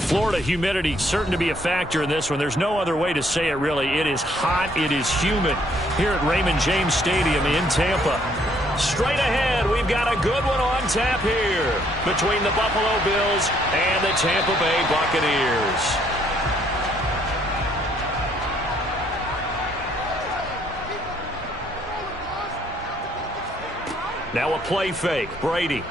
Florida humidity certain to be a factor in this one. There's no other way to say it, really. It is hot. It is humid here at Raymond James Stadium in Tampa. Straight ahead, we've got a good one on tap here between the Buffalo Bills and the Tampa Bay Buccaneers. Now a play fake. Brady.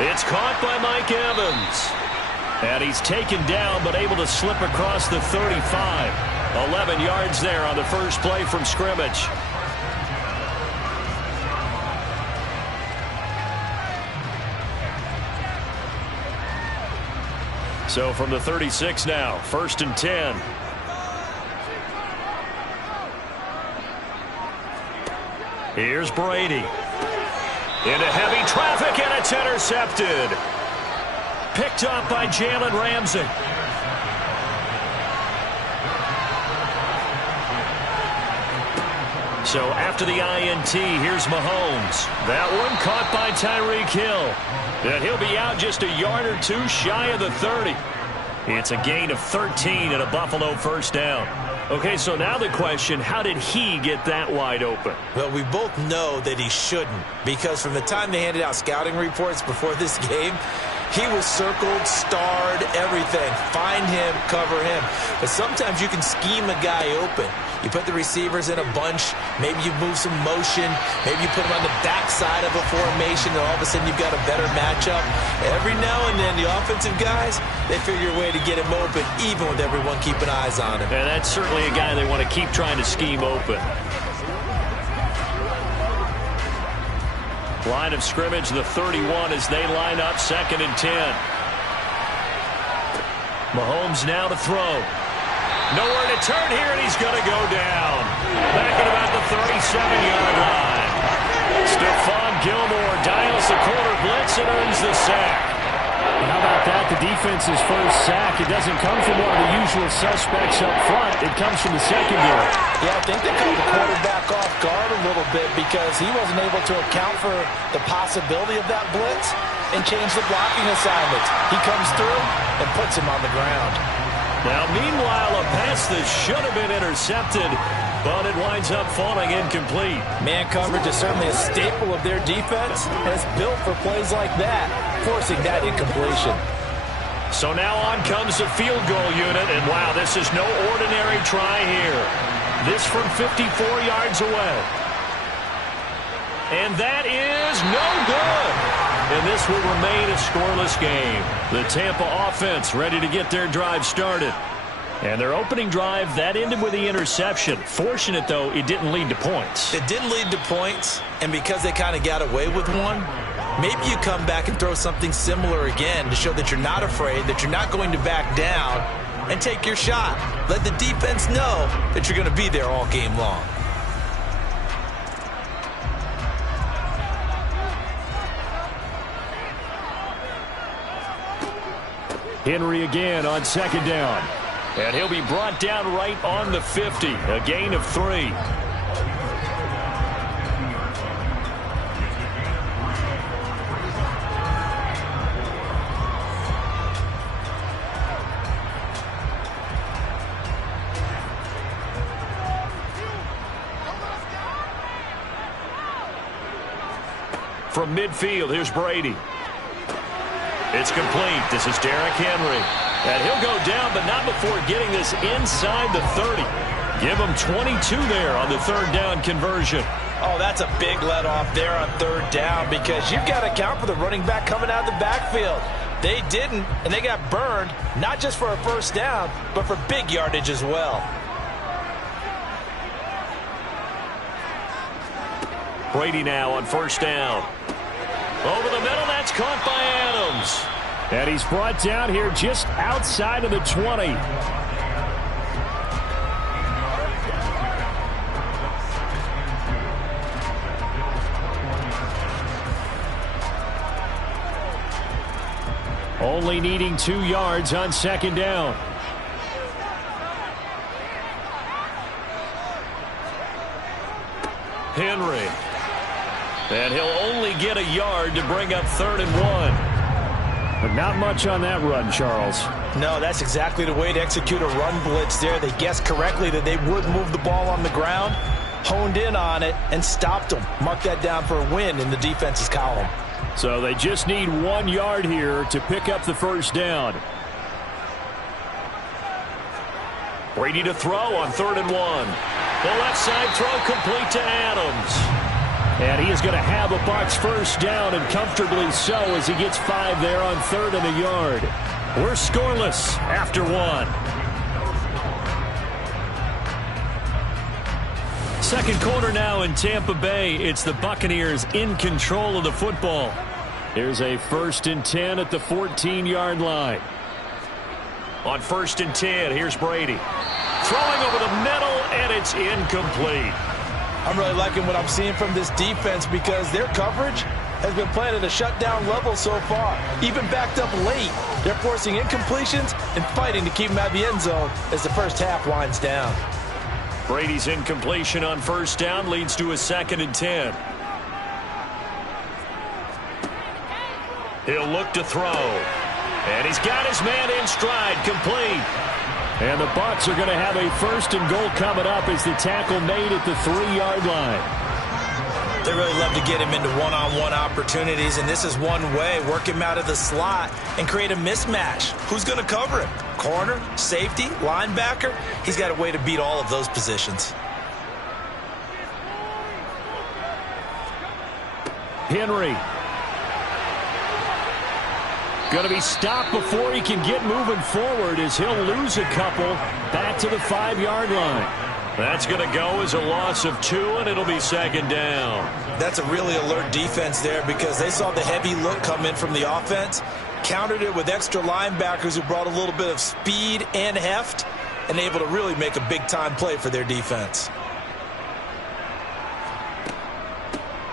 It's caught by Mike Evans. And he's taken down but able to slip across the 35. 11 yards there on the first play from scrimmage. So from the 36 now, 1st and 10. Here's Brady. Into heavy traffic, and it's intercepted. Picked up by Jalen Ramsey. So after the INT, here's Mahomes. That one caught by Tyreek Hill. And he'll be out just a yard or two shy of the 30. It's a gain of 13 and a Buffalo first down. Okay, so now the question, how did he get that wide open? Well, we both know that he shouldn't, because from the time they handed out scouting reports before this game, he was circled, starred, everything. Find him, cover him. But sometimes you can scheme a guy open. You put the receivers in a bunch. Maybe you move some motion. Maybe you put them on the backside of a formation, and all of a sudden you've got a better matchup. Every now and then, the offensive guys, they figure a way to get him open, even with everyone keeping eyes on him. And that's certainly a guy they want to keep trying to scheme open. Line of scrimmage, the 31, as they line up 2nd and 10. Mahomes now to throw. Nowhere to turn here, and he's going to go down. Back at about the 37-yard line. Stephon Gilmore dials the corner blitz and earns the sack. How about that? The defense's first sack. It doesn't come from one of the usual suspects up front. It comes from the secondary. Yeah, I think they caught the quarterback off guard a little bit because he wasn't able to account for the possibility of that blitz and change the blocking assignments. He comes through and puts him on the ground. Now, meanwhile, a pass that should have been intercepted, but it winds up falling incomplete. Man coverage is certainly a staple of their defense, and it's built for plays like that, forcing that incompletion. So now on comes the field goal unit, and wow, this is no ordinary try here. This from 54 yards away. And that is no good. And this will remain a scoreless game. The Tampa offense ready to get their drive started. And their opening drive, that ended with the interception. Fortunate, though, it didn't lead to points. It didn't lead to points, and because they kind of got away with one, maybe you come back and throw something similar again to show that you're not afraid, that you're not going to back down, and take your shot. Let the defense know that you're going to be there all game long. Henry again on 2nd down. And he'll be brought down right on the 50. A gain of 3. From midfield, here's Brady. It's complete. This is Derrick Henry. And he'll go down, but not before getting this inside the 30. Give him 22 there on the 3rd down conversion. Oh, that's a big let off there on 3rd down because you've got to account for the running back coming out of the backfield. They didn't, and they got burned, not just for a first down, but for big yardage as well. Brady now on 1st down. Over the middle, that's caught by Adams. And he's brought down here just outside of the 20. Only needing 2 yards on 2nd down. Henry. And he'll only get a yard to bring up 3rd and 1. But not much on that run, Charles. No, that's exactly the way to execute a run blitz there. They guessed correctly that they would move the ball on the ground, honed in on it, and stopped them. Mark that down for a win in the defense's column. So they just need 1 yard here to pick up the first down. Brady to throw on 3rd and 1. The left side throw complete to Adams. And he is going to have a Bucs first down, and comfortably so, as he gets 5 there on 3rd and a yard. We're scoreless after 1. Second quarter now in Tampa Bay. It's the Buccaneers in control of the football. Here's a 1st and 10 at the 14-yard line. On 1st and 10, here's Brady. Throwing over the middle, and it's incomplete. I'm really liking what I'm seeing from this defense because their coverage has been playing at a shutdown level so far. Even backed up late, they're forcing incompletions and fighting to keep them out of the end zone as the first half winds down. Brady's incompletion on 1st down leads to a 2nd and 10. He'll look to throw. And he's got his man in stride, complete. And the Bucs are going to have a 1st and goal coming up as the tackle made at the 3-yard line. They really love to get him into one-on-one opportunities, and this is one way. Work him out of the slot and create a mismatch. Who's going to cover him? Corner, safety, linebacker? He's got a way to beat all of those positions. Henry. Going to be stopped before he can get moving forward as he'll lose a couple back to the 5-yard line. That's going to go as a loss of 2, and it'll be 2nd down. That's a really alert defense there because they saw the heavy look come in from the offense, countered it with extra linebackers who brought a little bit of speed and heft, and able to really make a big-time play for their defense.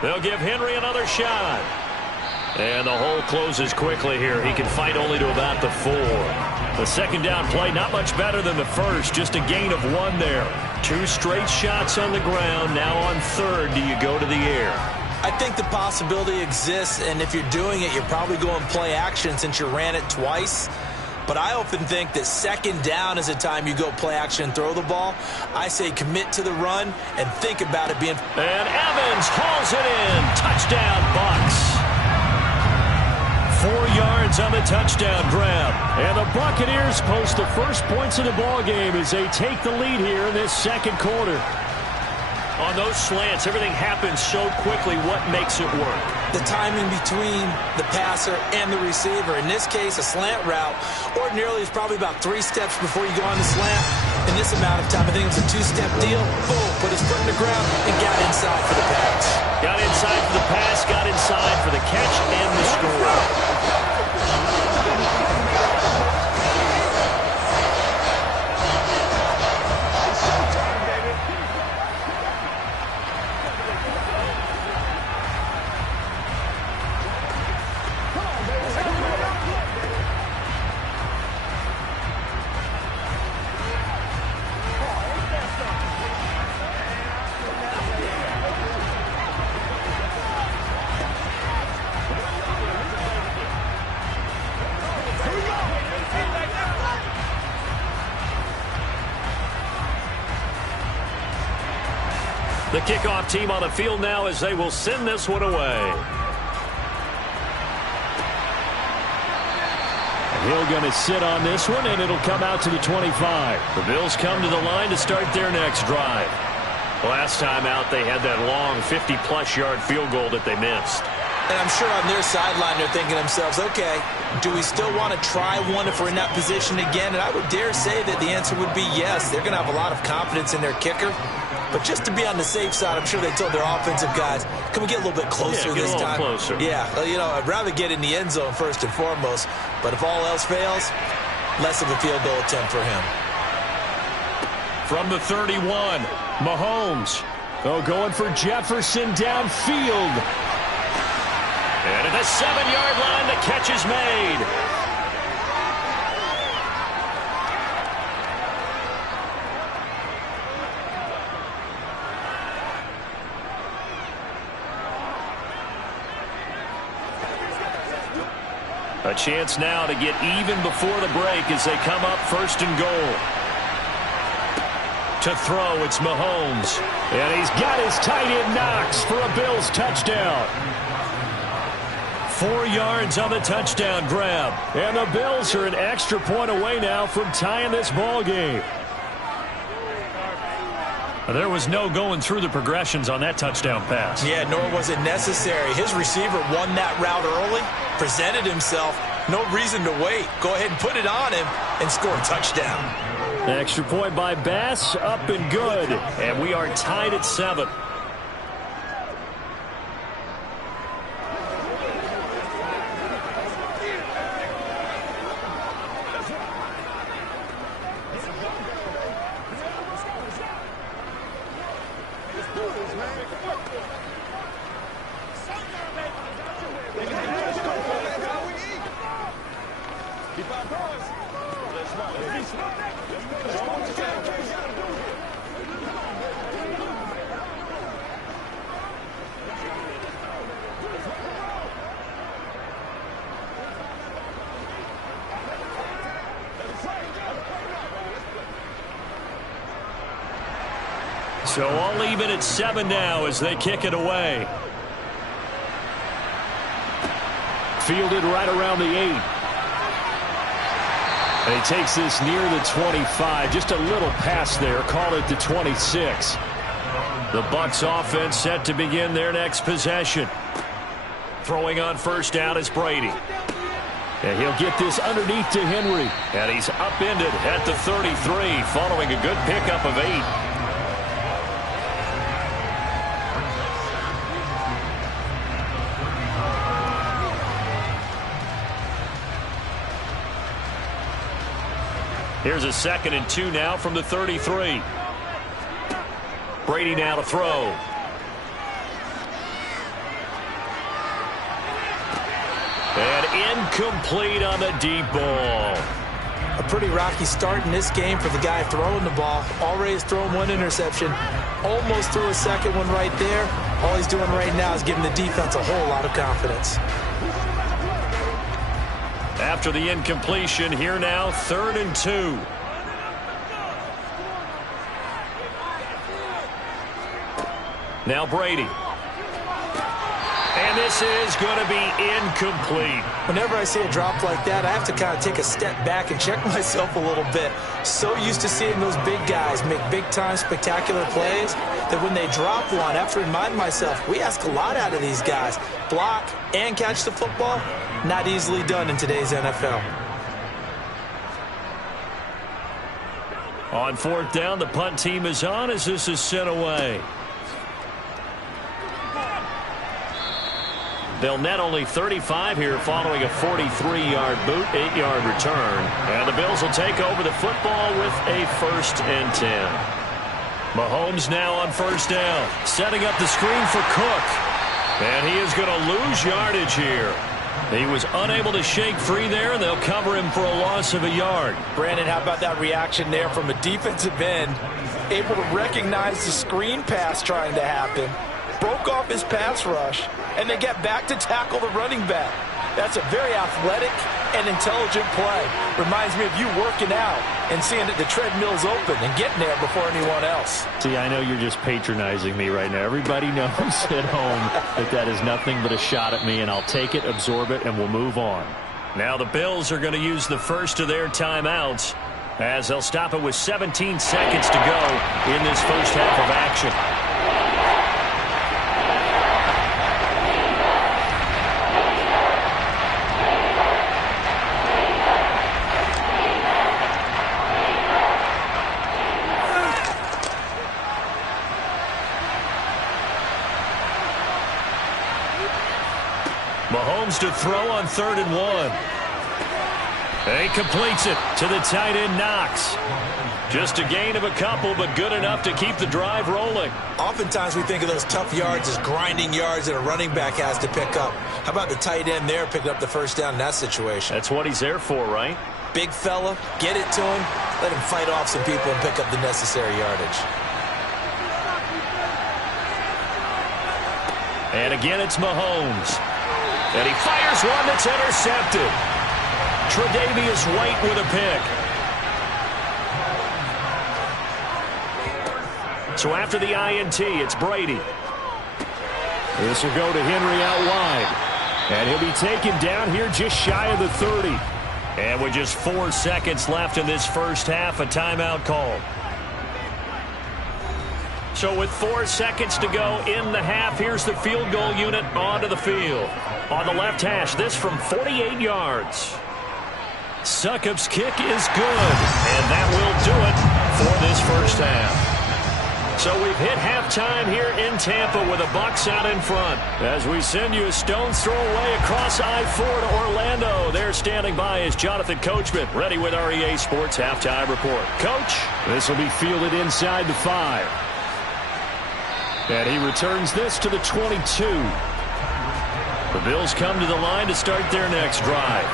They'll give Henry another shot. And the hole closes quickly here. He can fight only to about the 4. The 2nd down play, not much better than the first. Just a gain of 1 there. 2 straight shots on the ground. Now on 3rd, do you go to the air? I think the possibility exists, and if you're doing it, you're probably going play action since you ran it twice. But I often think that 2nd down is a time you go play action and throw the ball. I say commit to the run and think about it being... And Evans hauls it in. Touchdown, Bucs. 4 yards on the touchdown grab. And the Buccaneers post the first points of the ball game as they take the lead here in this 2nd quarter. On those slants, everything happens so quickly. What makes it work? The timing between the passer and the receiver. In this case, a slant route ordinarily is probably about 3 steps before you go on the slant. In this amount of time, I think it was a 2-step deal. Boom, put his foot in the ground and got inside for the pass. Got inside for the pass, got inside for the catch and the score. The kickoff team on the field now as they will send this one away. Hill going to sit on this one, and it'll come out to the 25. The Bills come to the line to start their next drive. Last time out, they had that long 50-plus yard field goal that they missed. And I'm sure on their sideline they're thinking to themselves, okay, do we still want to try one if we're in that position again? And I would dare say that the answer would be yes. They're going to have a lot of confidence in their kicker. But just to be on the safe side, I'm sure they told their offensive guys, can we get a little bit closer this time? Closer. Yeah, you know, I'd rather get in the end zone first and foremost. But if all else fails, less of a field goal attempt for him. From the 31, Mahomes. Oh, going for Jefferson downfield. And at the 7-yard line, the catch is made. A chance now to get even before the break as they come up 1st and goal. To throw, it's Mahomes. And he's got his tight end Knox for a Bills touchdown. 4 yards on the touchdown grab. And the Bills are an extra point away now from tying this ball game. There was no going through the progressions on that touchdown pass. Yeah, nor was it necessary. His receiver won that route early, presented himself. No reason to wait. Go ahead and put it on him and score a touchdown. Extra point by Bass, up and good. And we are tied at 7. So all even at 7 now as they kick it away. Fielded right around the 8. And he takes this near the 25. Just a little pass there. Call it the 26. The Bucs offense set to begin their next possession. Throwing on 1st down is Brady. And he'll get this underneath to Henry. And he's upended at the 33 following a good pickup of 8. Here's a 2nd and 2 now from the 33. Brady now to throw. And incomplete on the deep ball. A pretty rocky start in this game for the guy throwing the ball. Already has thrown 1 interception. Almost threw a 2nd one right there. All he's doing right now is giving the defense a whole lot of confidence. After the incompletion, here now, 3rd and 2. Now Brady. And this is going to be incomplete. Whenever I see a drop like that, I have to kind of take a step back and check myself a little bit. So used to seeing those big guys make big-time spectacular plays that when they drop one, I have to remind myself, we ask a lot out of these guys. Block and catch the football, not easily done in today's NFL. On 4th down, the punt team is on as this is sent away. They'll net only 35 here following a 43-yard boot, 8-yard return. And the Bills will take over the football with a 1st and 10. Mahomes now on 1st down, setting up the screen for Cook. And he is going to lose yardage here. He was unable to shake free there, and they'll cover him for a loss of a yard. Brandon, how about that reaction there from a defensive end? Able to recognize the screen pass trying to happen. Broke off his pass rush, and they get back to tackle the running back. That's a very athletic and intelligent play. Reminds me of you working out and seeing that the treadmill's open and getting there before anyone else. See, I know you're just patronizing me right now. Everybody knows at home that that is nothing but a shot at me, and I'll take it, absorb it, and we'll move on. Now the Bills are going to use the first of their timeouts as they'll stop it with 17 seconds to go in this first half of action. Mahomes to throw on 3rd and 1. And he completes it to the tight end Knox. Just a gain of a couple, but good enough to keep the drive rolling. Oftentimes we think of those tough yards as grinding yards that a running back has to pick up. How about the tight end there picking up the 1st down in that situation? That's what he's there for, right? Big fella, get it to him, let him fight off some people and pick up the necessary yardage. And again, it's Mahomes. And he fires one that's intercepted. Tre'Davious White with a pick. So after the INT, it's Brady. This will go to Henry out wide. And he'll be taken down here just shy of the 30. And with just 4 seconds left in this first half, a timeout call. So with 4 seconds to go in the half, here's the field goal unit onto the field. On the left hash, this from 48 yards. Succop's kick is good, and that will do it for this first half. So we've hit halftime here in Tampa with the Bucs out in front. As we send you a stone's throw away across I-4 to Orlando. There standing by is Jonathan Coachman, ready with our EA Sports Halftime Report. Coach, this will be fielded inside the 5. And he returns this to the 22. The Bills come to the line to start their next drive.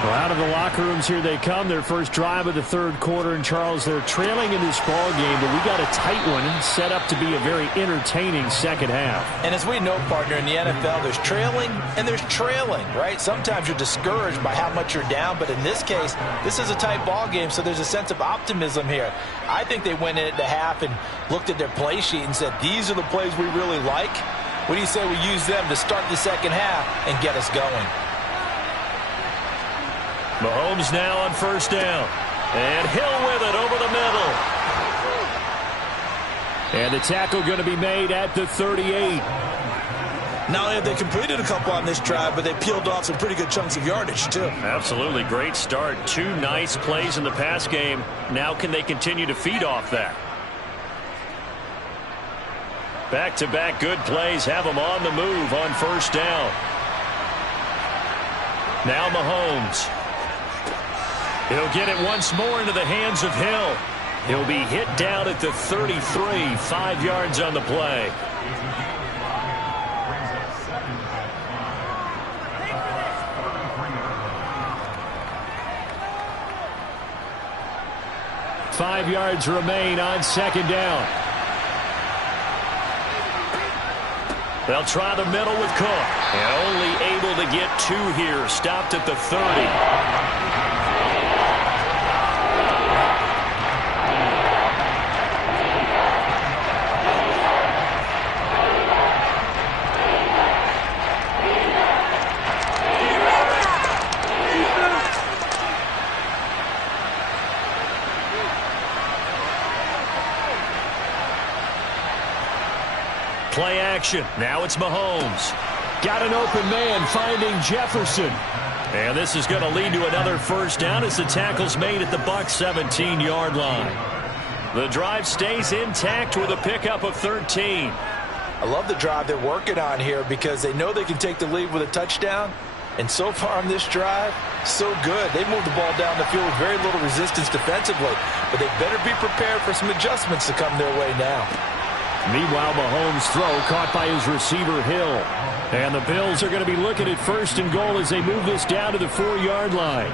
Well, out of the locker rooms here they come. Their first drive of the third quarter. And, Charles, they're trailing in this ball game, but we got a tight one set up to be a very entertaining second half. And as we know, partner, in the NFL, there's trailing and there's trailing, right? Sometimes you're discouraged by how much you're down, but in this case, this is a tight ball game, so there's a sense of optimism here. I think they went in at the half and looked at their play sheet and said, these are the plays we really like. What do you say we use them to start the second half and get us going? Mahomes now on first down. And Hill with it over the middle. And the tackle going to be made at the 38. Not only have they completed a couple on this drive, but they peeled off some pretty good chunks of yardage, too. Absolutely. Great start. 2 nice plays in the pass game. Now can they continue to feed off that? Back-to-back good plays have them on the move on first down. Now Mahomes. He'll get it once more into the hands of Hill. He'll be hit down at the 33, 5 yards on the play. Five yards remain on second down. They'll try the middle with Cook. And only able to get 2 here. Stopped at the 30. 'Play action. Now it's Mahomes. Got an open man finding Jefferson. And this is going to lead to another first down as the tackle's made at the Bucs 17-yard line. The drive stays intact with a pickup of 13. I love the drive they're working on here because they know they can take the lead with a touchdown. And so far on this drive, so good. They moved the ball down the field with very little resistance defensively. But they better be prepared for some adjustments to come their way now. Meanwhile, Mahomes' throw caught by his receiver, Hill. And the Bills are going to be looking at first and goal as they move this down to the 4-yard line.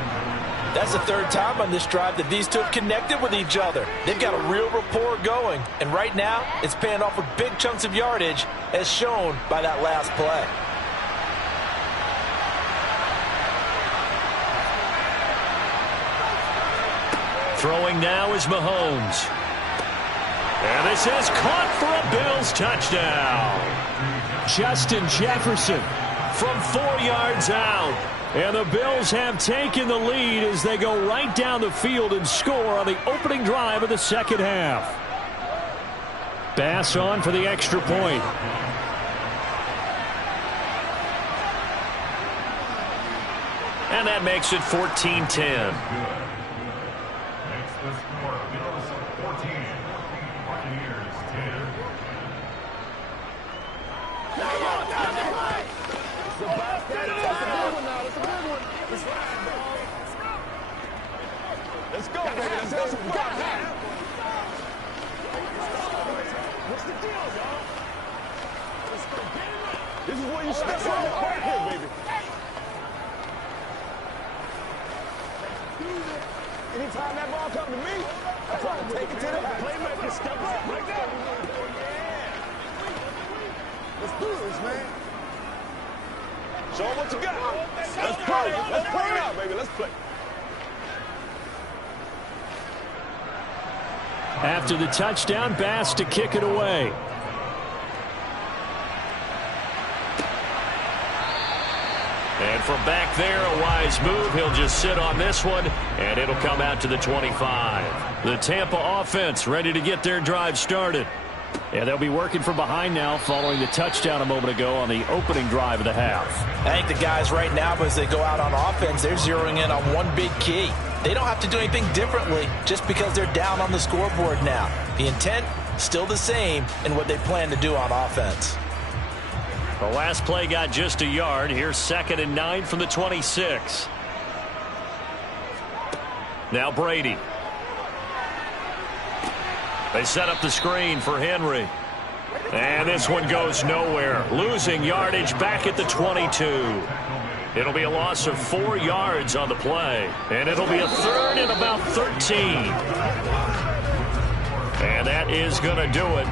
That's the third time on this drive that these two have connected with each other. They've got a real rapport going. And right now, it's paying off with big chunks of yardage, as shown by that last play. Throwing now is Mahomes. And this is caught for a Bills touchdown. Justin Jefferson from 4 yards out. And the Bills have taken the lead as they go right down the field and score on the opening drive of the second half. Bass on for the extra point. And that makes it 14-10. Let's go, baby. Let's go. What's the deal, y'all? This is where you step on the right here, baby. Anytime that ball comes to me, I try to take it to the playmaker. Step up right there. Let's do this, man. Show them what you got. Let's play. Let's play it out, baby. Let's play. After the touchdown, Bass to kick it away. And from back there, a wise move. He'll just sit on this one, and it'll come out to the 25. The Tampa offense ready to get their drive started. And they'll be working from behind now following the touchdown a moment ago on the opening drive of the half. I think the guys right now, as they go out on offense, they're zeroing in on one big key. They don't have to do anything differently just because they're down on the scoreboard now. The intent, still the same in what they plan to do on offense. The last play got just a yard. Here's 2nd and 9 from the 26. Now Brady. They set up the screen for Henry. And this one goes nowhere. Losing yardage back at the 22. It'll be a loss of 4 yards on the play. And it'll be a 3rd and about 13. And that is going to do it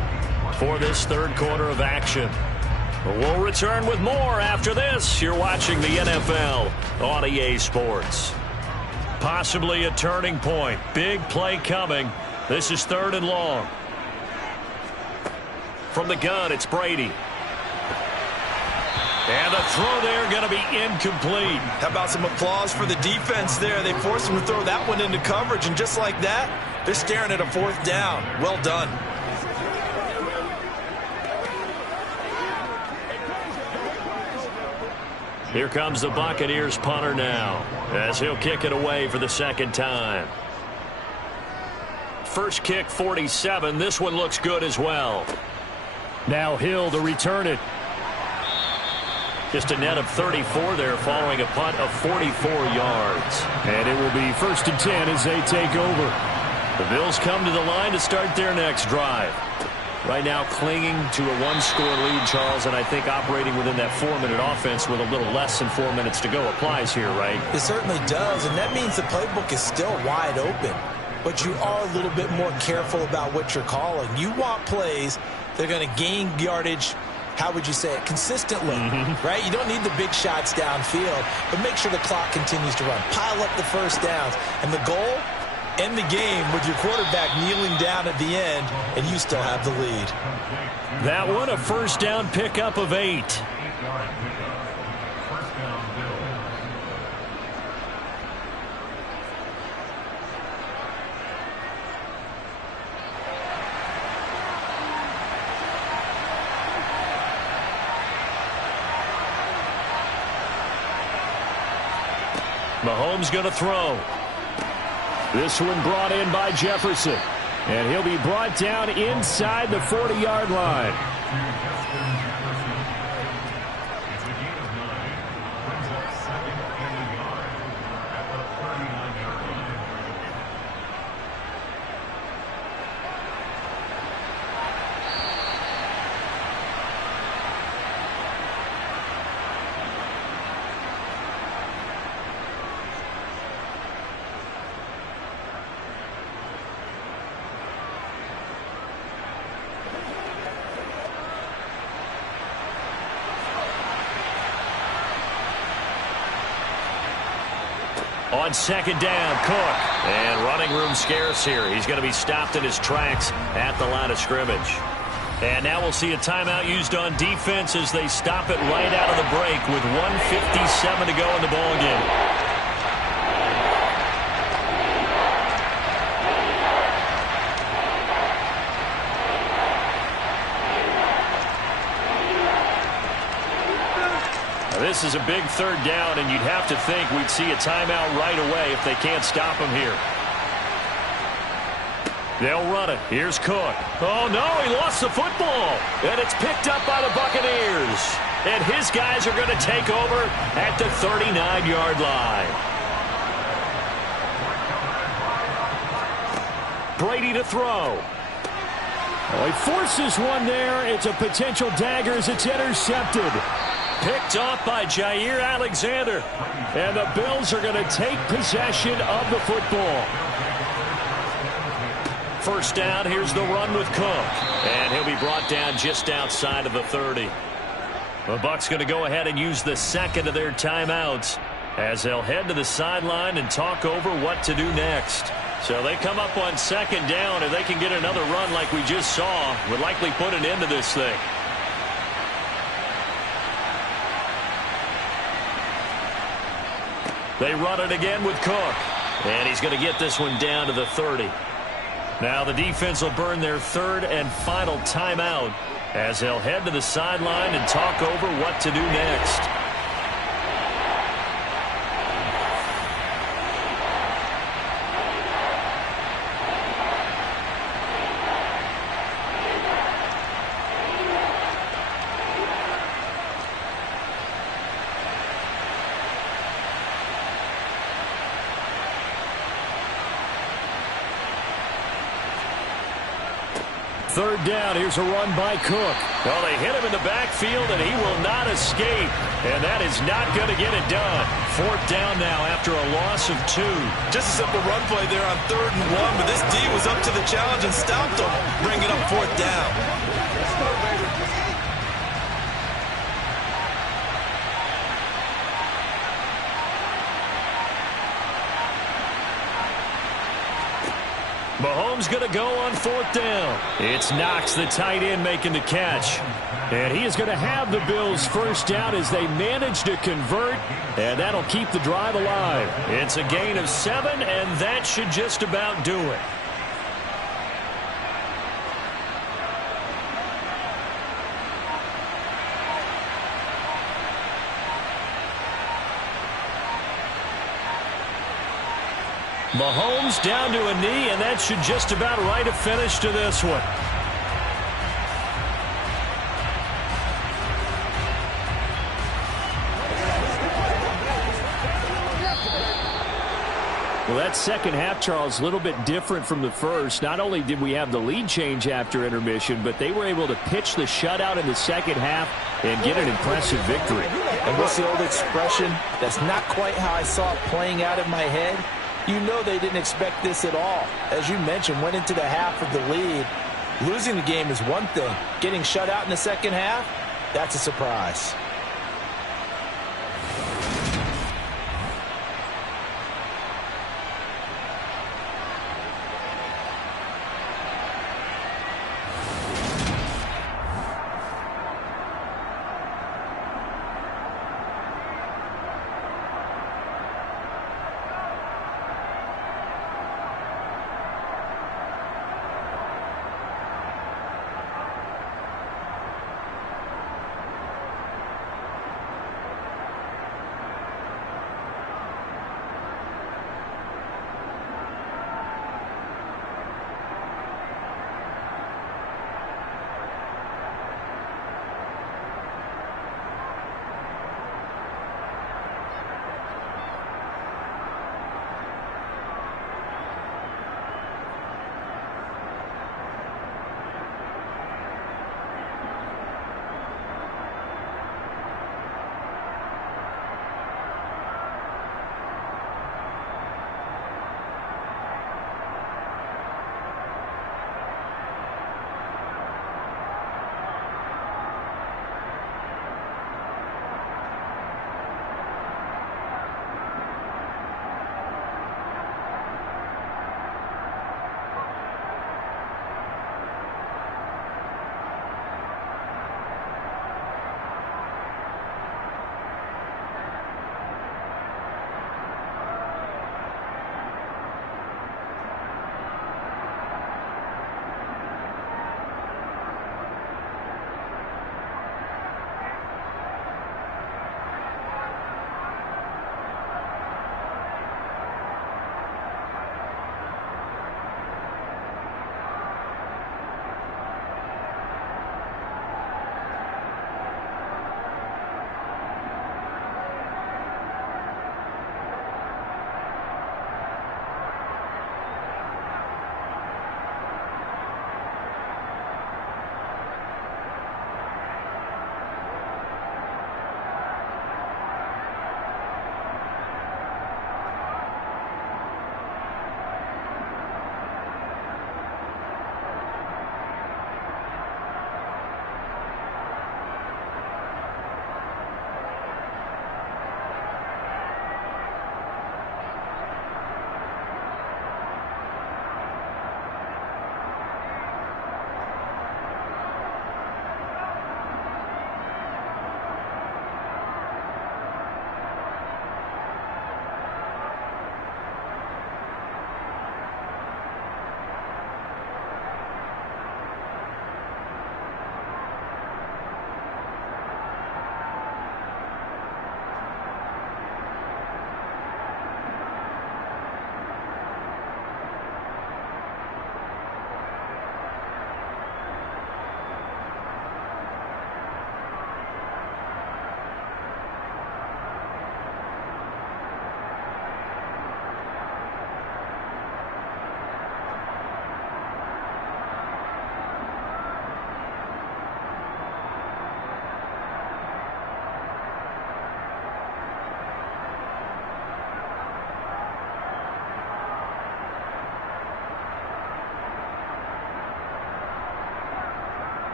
for this third quarter of action. We'll return with more after this. You're watching the NFL on EA Sports. Possibly a turning point. Big play coming. This is 3rd and long. From the gun, it's Brady. And the throw there going to be incomplete. How about some applause for the defense there? They forced him to throw that one into coverage, and just like that, they're staring at a 4th down. Well done. Here comes the Buccaneers punter now, as he'll kick it away for the 2nd time. First kick, 47. This one looks good as well. Now Hill to return it. Just a net of 34 there following a punt of 44 yards. And it will be 1st and 10 as they take over. The Bills come to the line to start their next drive. Right now clinging to a 1-score lead, Charles, and I think operating within that 4-minute offense with a little less than 4 minutes to go applies here, right? It certainly does, and that means the playbook is still wide open. But you are a little bit more careful about what you're calling. You want plays that are going to gain yardage, how would you say it, consistently, right? You don't need the big shots downfield, but make sure the clock continues to run. Pile up the first downs. And the goal, end the game with your quarterback kneeling down at the end, and you still have the lead. That one, a 1st down pickup of 8. Mahomes going to throw. This one brought in by Jefferson. And he'll be brought down inside the 40-yard line. On 2nd down, Cook. And running room scarce here. He's going to be stopped in his tracks at the line of scrimmage. And now we'll see a timeout used on defense as they stop it right out of the break with 1:57 to go in the ballgame. This is a big 3rd down, and you'd have to think we'd see a timeout right away if they can't stop him here. They'll run it. Here's Cook. Oh, no, he lost the football. And it's picked up by the Buccaneers. And his guys are going to take over at the 39-yard line. Brady to throw. Oh, he forces one there. It's a potential dagger as it's intercepted. Picked off by Jair Alexander. And the Bills are going to take possession of the football. 1st down, here's the run with Cook. And he'll be brought down just outside of the 30. The Bucs going to go ahead and use the 2nd of their timeouts as they'll head to the sideline and talk over what to do next. So they come up on second down. If they can get another run like we just saw, would likely put an end to this thing. They run it again with Cook. And he's going to get this one down to the 30. Now the defense will burn their third and final timeout as they'll head to the sideline and talk over what to do next. Third down, here's a run by Cook. Well, they hit him in the backfield, and he will not escape. And that is not going to get it done. Fourth down now after a loss of 2. Just a simple run play there on 3rd and 1, but this D was up to the challenge and stopped him, bringing up 4th down. Mahomes going to go on 4th down. It's Knox, the tight end, making the catch. And he is going to have the Bills first down as they manage to convert, and that'll keep the drive alive. It's a gain of 7, and that should just about do it. Mahomes down to a knee, and that should just about write a finish to this one. Well, that second half, Charles, a little bit different from the first. Not only did we have the lead change after intermission, but they were able to pitch the shutout in the second half and get an impressive victory. And what's the old expression? That's not quite how I saw it playing out in my head. You know they didn't expect this at all. As you mentioned, went into the half of the lead. Losing the game is one thing. Getting shut out in the second half, that's a surprise.